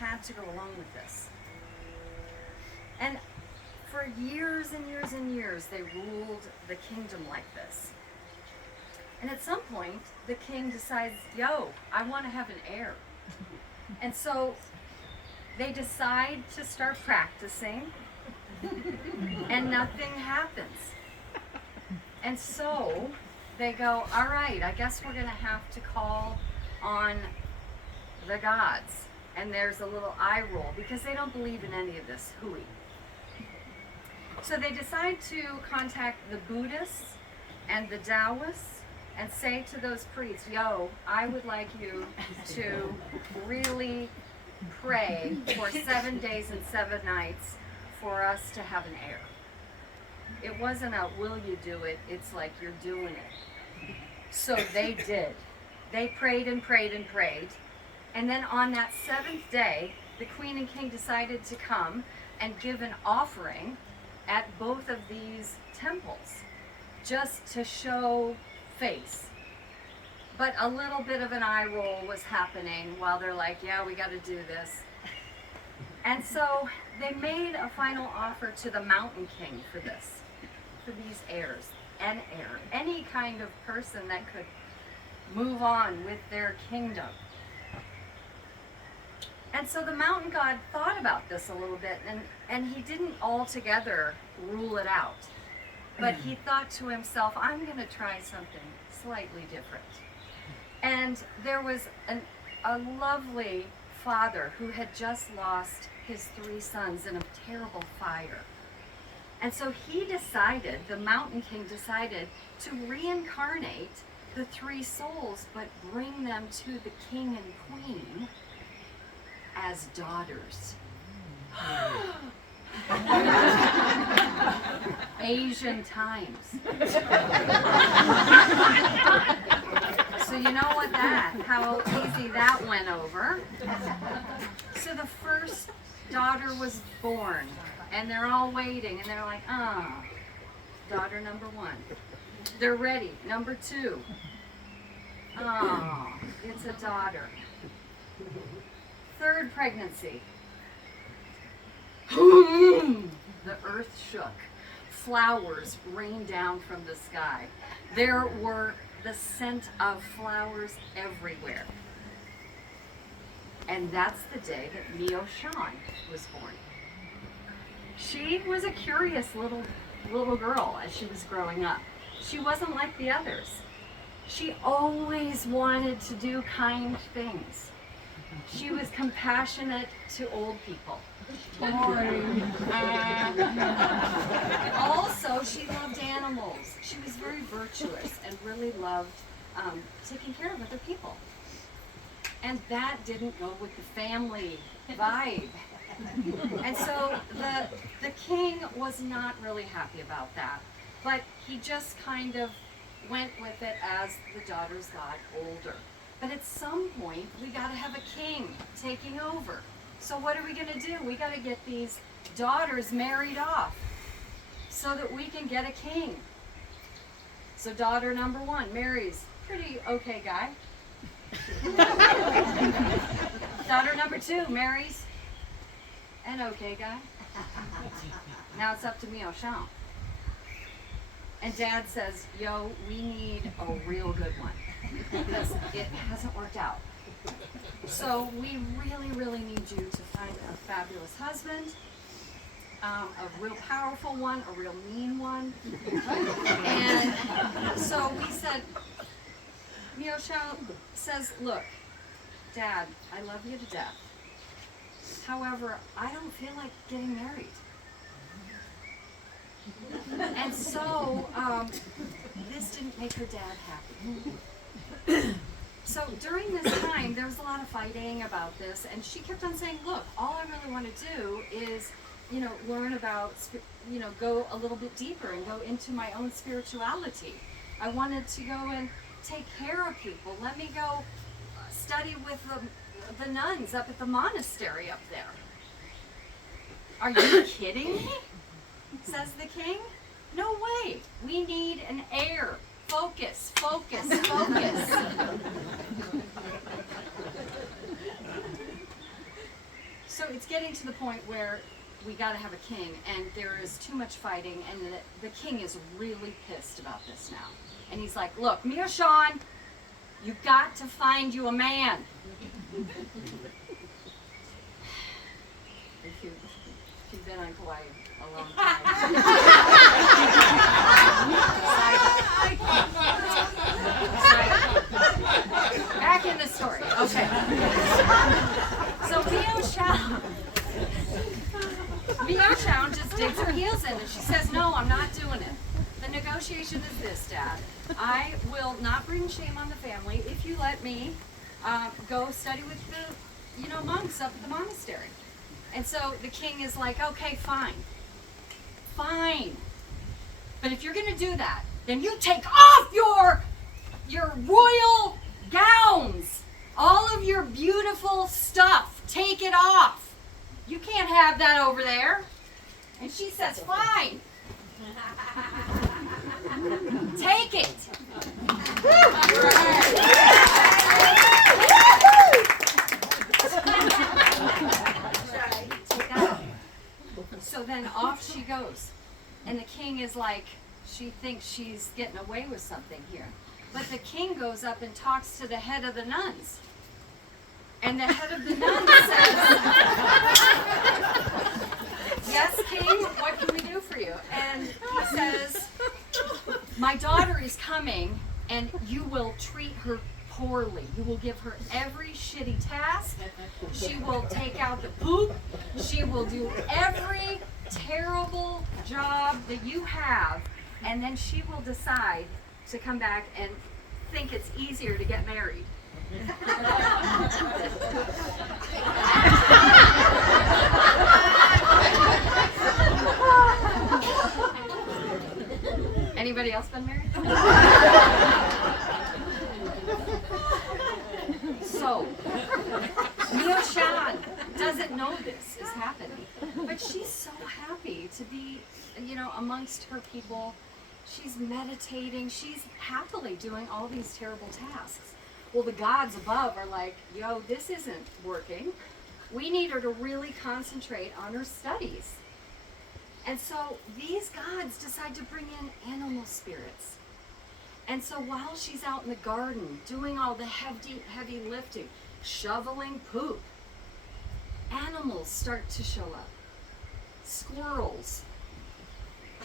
had to go along with this. And for years and years and years, they ruled the kingdom like this. And at some point, the king decides, yo, I want to have an heir. And so they decide to start practicing, and nothing happens. And so they go, all right, I guess we're going to have to call on the gods. And there's a little eye roll because they don't believe in any of this hooey. So they decide to contact the Buddhists and the Taoists and say to those priests, yo, I would like you to really pray for 7 days and 7 nights for us to have an heir. It wasn't a will you do it, it's like you're doing it. So they did. They prayed and prayed and prayed. And then on that 7th day, the queen and king decided to come and give an offering at both of these temples, just to show face. But a little bit of an eye roll was happening while they're like, yeah, we got to do this. And so they made a final offer to the mountain king for this, for these heirs, an heir, any kind of person that could move on with their kingdom. And so the mountain god thought about this a little bit, and he didn't altogether rule it out. But he thought to himself, I'm going to try something slightly different. And there was a lovely father who had just lost his 3 sons in a terrible fire. And so he decided, the mountain king decided, to reincarnate the 3 souls, but bring them to the king and queen as daughters. Asian times. So you know what how easy that went over. So the first daughter was born, and they're all waiting, and they're like, daughter number 1. They're ready. Number 2. It's a daughter. 3rd pregnancy. The earth shook. Flowers rained down from the sky. There were the scent of flowers everywhere. And that's the day that Mio Shan was born. She was a curious little girl as she was growing up. She wasn't like the others. She always wanted to do kind things. She was compassionate to old people. Also, she loved animals. She was very virtuous and really loved taking care of other people. And that didn't go with the family vibe. And so the king was not really happy about that. But he just kind of went with it as the daughters got older. But at some point, we got to have a king taking over. So what are we going to do? We got to get these daughters married off so that we can get a king. So daughter number 1 marries pretty okay guy. Daughter number 2 marries an okay guy. Now it's up to Mio Shan. And Dad says, yo, we need a real good one because it hasn't worked out. So we really, really need you to find a fabulous husband, a real powerful one, a real mean one. And so we said, Mio Shan says, look, Dad, I love you to death. However, I don't feel like getting married. And so this didn't make her dad happy. So during this time, there was a lot of fighting about this, and she kept on saying, look, all I really want to do is, learn about, go a little bit deeper and go into my own spirituality. I wanted to go and take care of people. Let me go study with the nuns up at the monastery up there. Are you kidding me? Says the king. No way. We need an heir. Focus, focus, focus. So it's getting to the point where we got to have a king, and there is too much fighting, and the king is really pissed about this now. And he's like, look, Mia Sean, you've got to find you a man. If you've been on Kauai a long time. Back in the story. Okay. So Mia Chow just digs her heels in and she says, no, I'm not doing it. The negotiation is this, Dad. I will not bring shame on the family if you let me go study with the monks up at the monastery. And so the king is like, okay, fine. But if you're going to do that, then you take off your royal gowns, all of your beautiful stuff. Take it off. You can't have that over there. And she says, fine. Take it. So then off she goes. And the king is like, she thinks she's getting away with something here. But the king goes up and talks to the head of the nuns. And the head of the nuns says, yes, king, what can we do for you? And he says, my daughter is coming, and you will treat her poorly. You will give her every shitty task. She will take out the poop. She will do every terrible job that you have, and then she will decide to come back and think it's easier to get married. Anybody else been married? So, Mia Shan doesn't know this is happening, but she's so happy to be, amongst her people. She's meditating. She's happily doing all these terrible tasks. Well, the gods above are like, yo, this isn't working. We need her to really concentrate on her studies. And so these gods decide to bring in animal spirits. And so while she's out in the garden doing all the heavy lifting, shoveling poop, animals start to show up. Squirrels,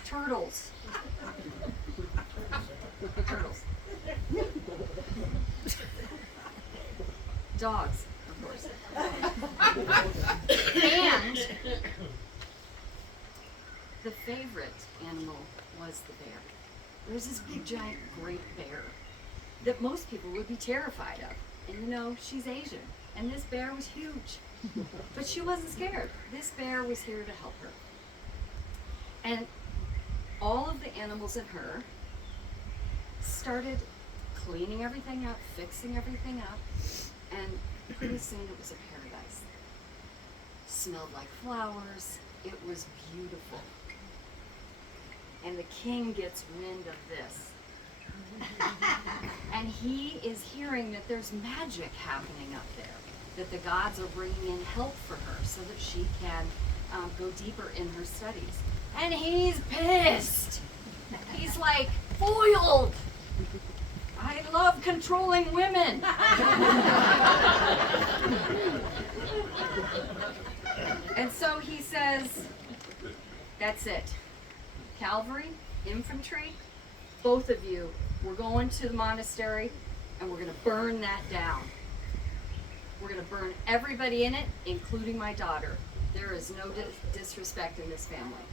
turtles, dogs, of course. And the favorite animal was the bear. There's this big giant great bear that most people would be terrified of. And she's Asian, and this bear was huge. But she wasn't scared. This bear was here to help her. And all of the animals in her started cleaning everything up, fixing everything up, and pretty soon it was a paradise. Smelled like flowers. It was beautiful. And the king gets wind of this. And he is hearing that there's magic happening up there, that the gods are bringing in help for her so that she can go deeper in her studies. And he's pissed. He's like, foiled. I love controlling women. And so he says, that's it. Cavalry, infantry, both of you, we're going to the monastery and we're going to burn that down. We're going to burn everybody in it, including my daughter. There is no disrespect in this family.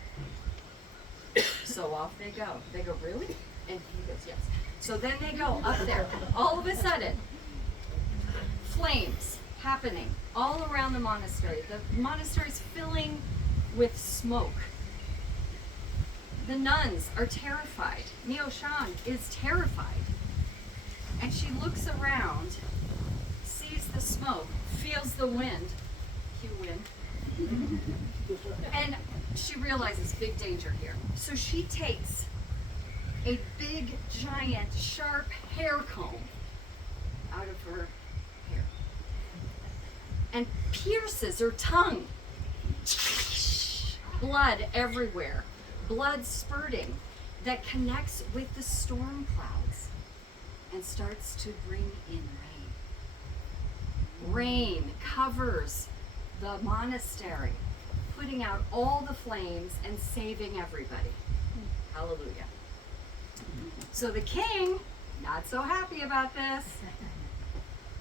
So off they go. They go, really? And he goes, yes. So then they go up there. All of a sudden, flames happening all around the monastery. The monastery's filling with smoke. The nuns are terrified. Mio Shan is terrified. And she looks around, sees the smoke, feels the wind. Cue wind. And she realizes big danger here. So she takes a big, giant, sharp hair comb out of her hair. and pierces her tongue. Blood everywhere, blood spurting that connects with the storm clouds and starts to bring in rain. Rain covers the monastery, putting out all the flames and saving everybody. Hallelujah. So the king, not so happy about this.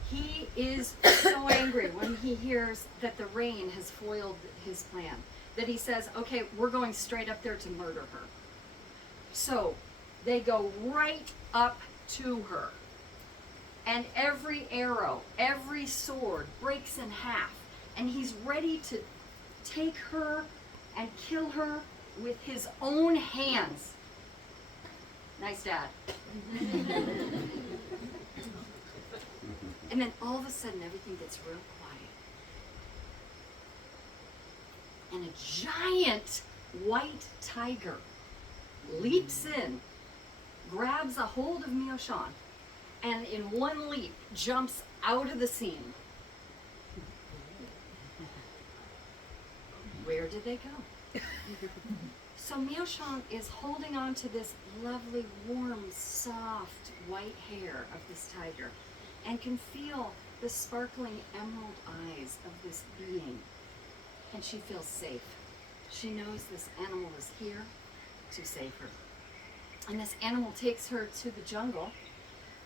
He is so angry when he hears that the rain has foiled his plan, that he says, okay, we're going straight up there to murder her. So they go right up to her, and every arrow, every sword breaks in half, and he's ready to take her and kill her with his own hands. Nice dad. And then all of a sudden everything gets real quiet. And a giant white tiger leaps in, grabs a hold of Mioshan, and in one leap jumps out of the scene. Where did they go? So Mioshan is holding on to this lovely, warm, soft, white hair of this tiger and can feel the sparkling emerald eyes of this being. And she feels safe. She knows this animal is here to save her. And this animal takes her to the jungle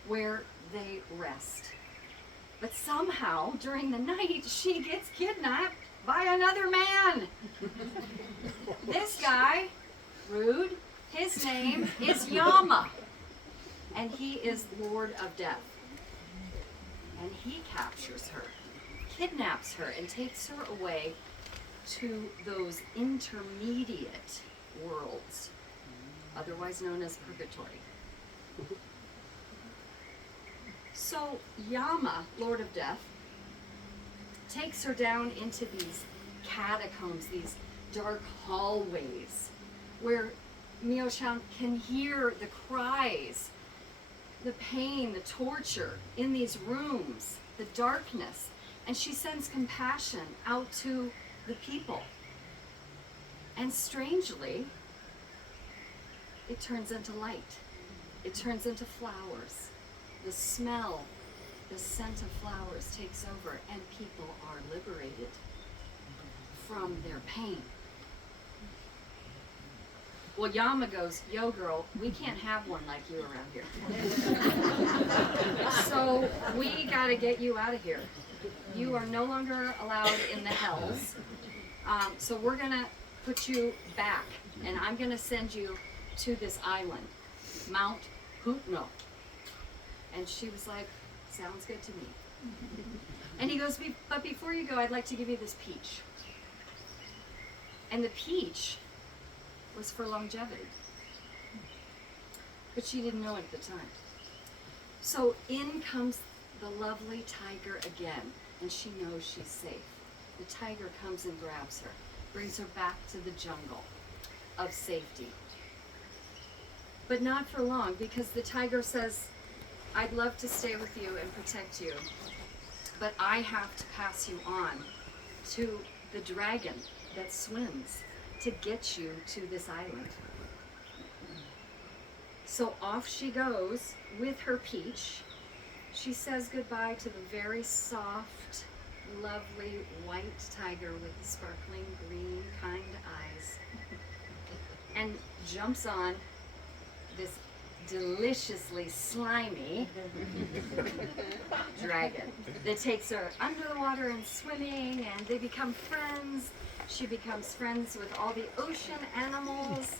where they rest. But somehow, during the night, she gets kidnapped by another man. This guy, rude, his name is Yama. And he is Lord of Death. And he captures her, kidnaps her, and takes her away to those intermediate worlds, otherwise known as purgatory. So Yama, Lord of Death, takes her down into these catacombs, these dark hallways, where Mioshan can hear the cries, the pain, the torture in these rooms, the darkness, and she sends compassion out to the people. And strangely, it turns into light. It turns into flowers. The smell, the scent of flowers takes over, and people are liberated from their pain. Well, Yama goes, yo girl, we can't have one like you around here. So we gotta get you out of here. You are no longer allowed in the hells. So we're gonna put you back, and I'm gonna send you to this island, Mount Putno. And she was like, sounds good to me. And he goes, but before you go, I'd like to give you this peach. And the peach was for longevity. But she didn't know it at the time. So in comes the lovely tiger again, and she knows she's safe. The tiger comes and grabs her, brings her back to the jungle of safety. But not for long, because the tiger says, I'd love to stay with you and protect you, but I have to pass you on to the dragon that swims to get you to this island. So off she goes with her peach. She says goodbye to the very soft, lovely white tiger with the sparkling green, kind eyes, and jumps on this deliciously slimy dragon that takes her under the water and swimming, and they become friends. She becomes friends with all the ocean animals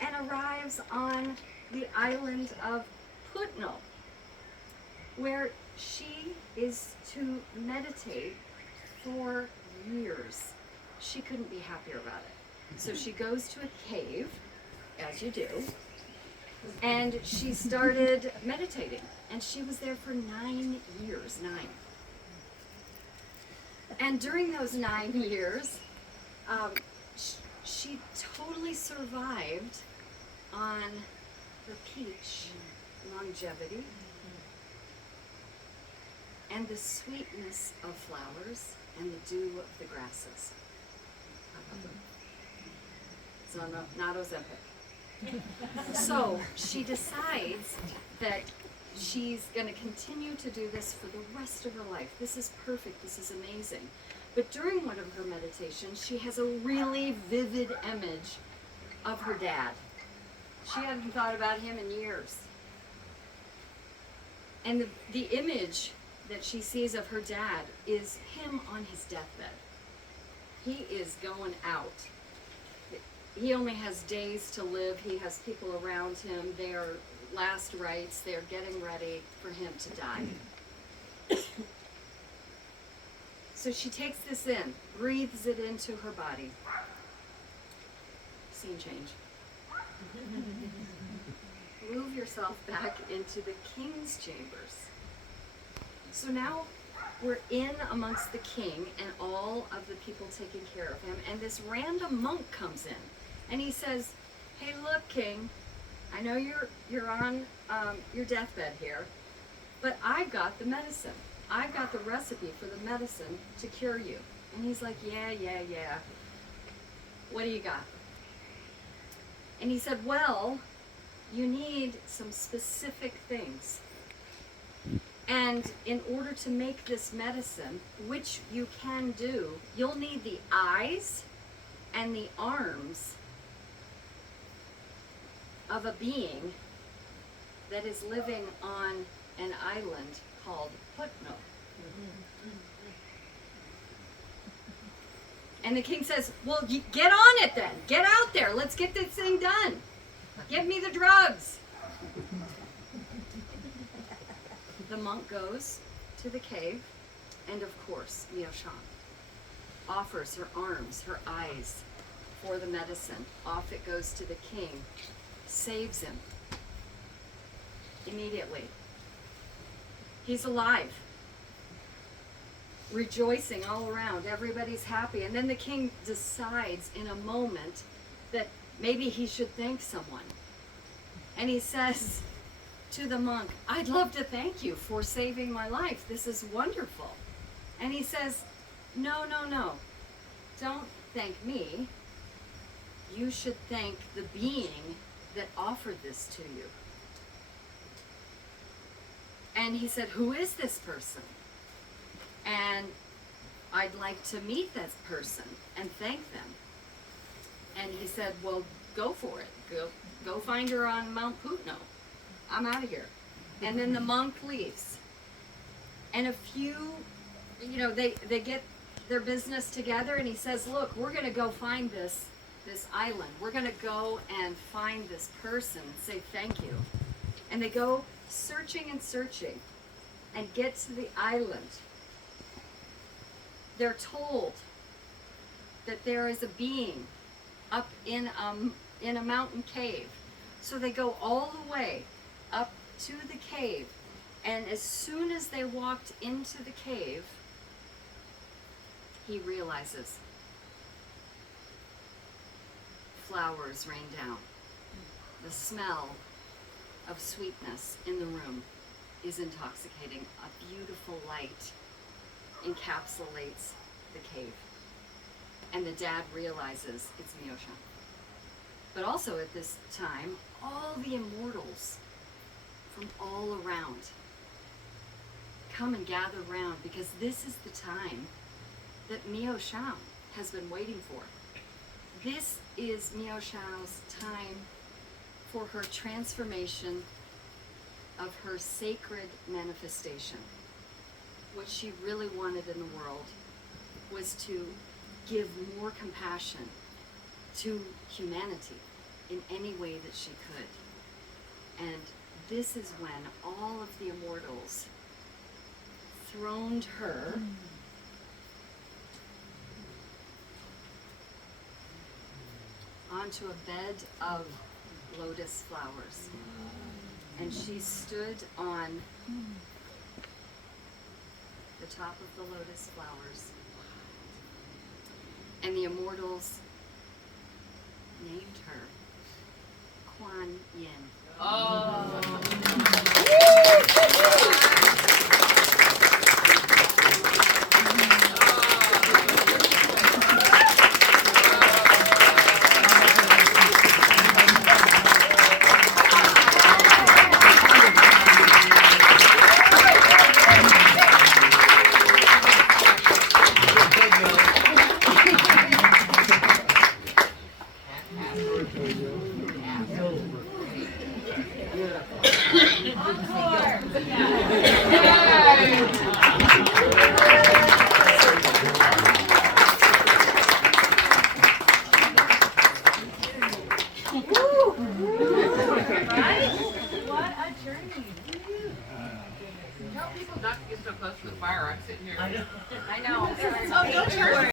and arrives on the island of Putno, where she is to meditate for years. She couldn't be happier about it. So she goes to a cave, as you do, and she started meditating. And she was there for 9 years, 9. And during those 9 years, she totally survived on her peach, longevity, and the sweetness of flowers, and the dew of the grasses. So not Ozempic. So she decides that she's going to continue to do this for the rest of her life. This is perfect. This is amazing. But during one of her meditations, she has a really vivid image of her dad. She hadn't thought about him in years. And the image that she sees of her dad is him on his deathbed. He is going out. He only has days to live. He has people around him. They are last rites. They're getting ready for him to die. So she takes this in, breathes it into her body. Scene change. Move yourself back into the king's chambers. So now we're in amongst the king and all of the people taking care of him, and this random monk comes in, and he says, "Hey, look, king, I know you're on your deathbed here, but I've got the medicine. I've got the recipe for the medicine to cure you." And he's like, yeah. What do you got? And he said, well, you need some specific things. And in order to make this medicine, which you can do, you'll need the eyes and the arms of a being that is living on an island called Putno. And the king says, well, get on it then. Get out there. Let's get this thing done. Give me the drugs. The monk goes to the cave, and of course, Mioshan offers her arms, her eyes for the medicine. Off it goes to the king, saves him immediately. He's alive, rejoicing all around. Everybody's happy. And then the king decides in a moment that maybe he should thank someone. And he says to the monk, I'd love to thank you for saving my life. This is wonderful. And he says, no. Don't thank me. You should thank the being that offered this to you. And he said, who is this person? And I'd like to meet that person and thank them. And he said, well, go for it. Go find her on Mount Putno. I'm out of here. And then the monk leaves. And a few, they get their business together, and he says, look, we're going to go find this island. We're going to go and find this person and say thank you. And they go searching and get to the island. They're told that there is a being up in a mountain cave. So they go all the way up to the cave, and as soon as they walked into the cave, he realizes flowers rain down. The smell of sweetness in the room is intoxicating. A beautiful light encapsulates the cave. And the dad realizes it's Mioshan. But also at this time, all the immortals from all around come and gather around, because this is the time that Mioshan has been waiting for. This is Mioshan's time for her transformation of her sacred manifestation. What she really wanted in the world was to give more compassion to humanity in any way that she could. And this is when all of the immortals throned her onto a bed of lotus flowers. And she stood on the top of the lotus flowers. And the immortals named her Kuan Yin. Oh. Right? What a journey. Tell people not to get so close to the fire. I'm sitting here. I know. Oh, don't charge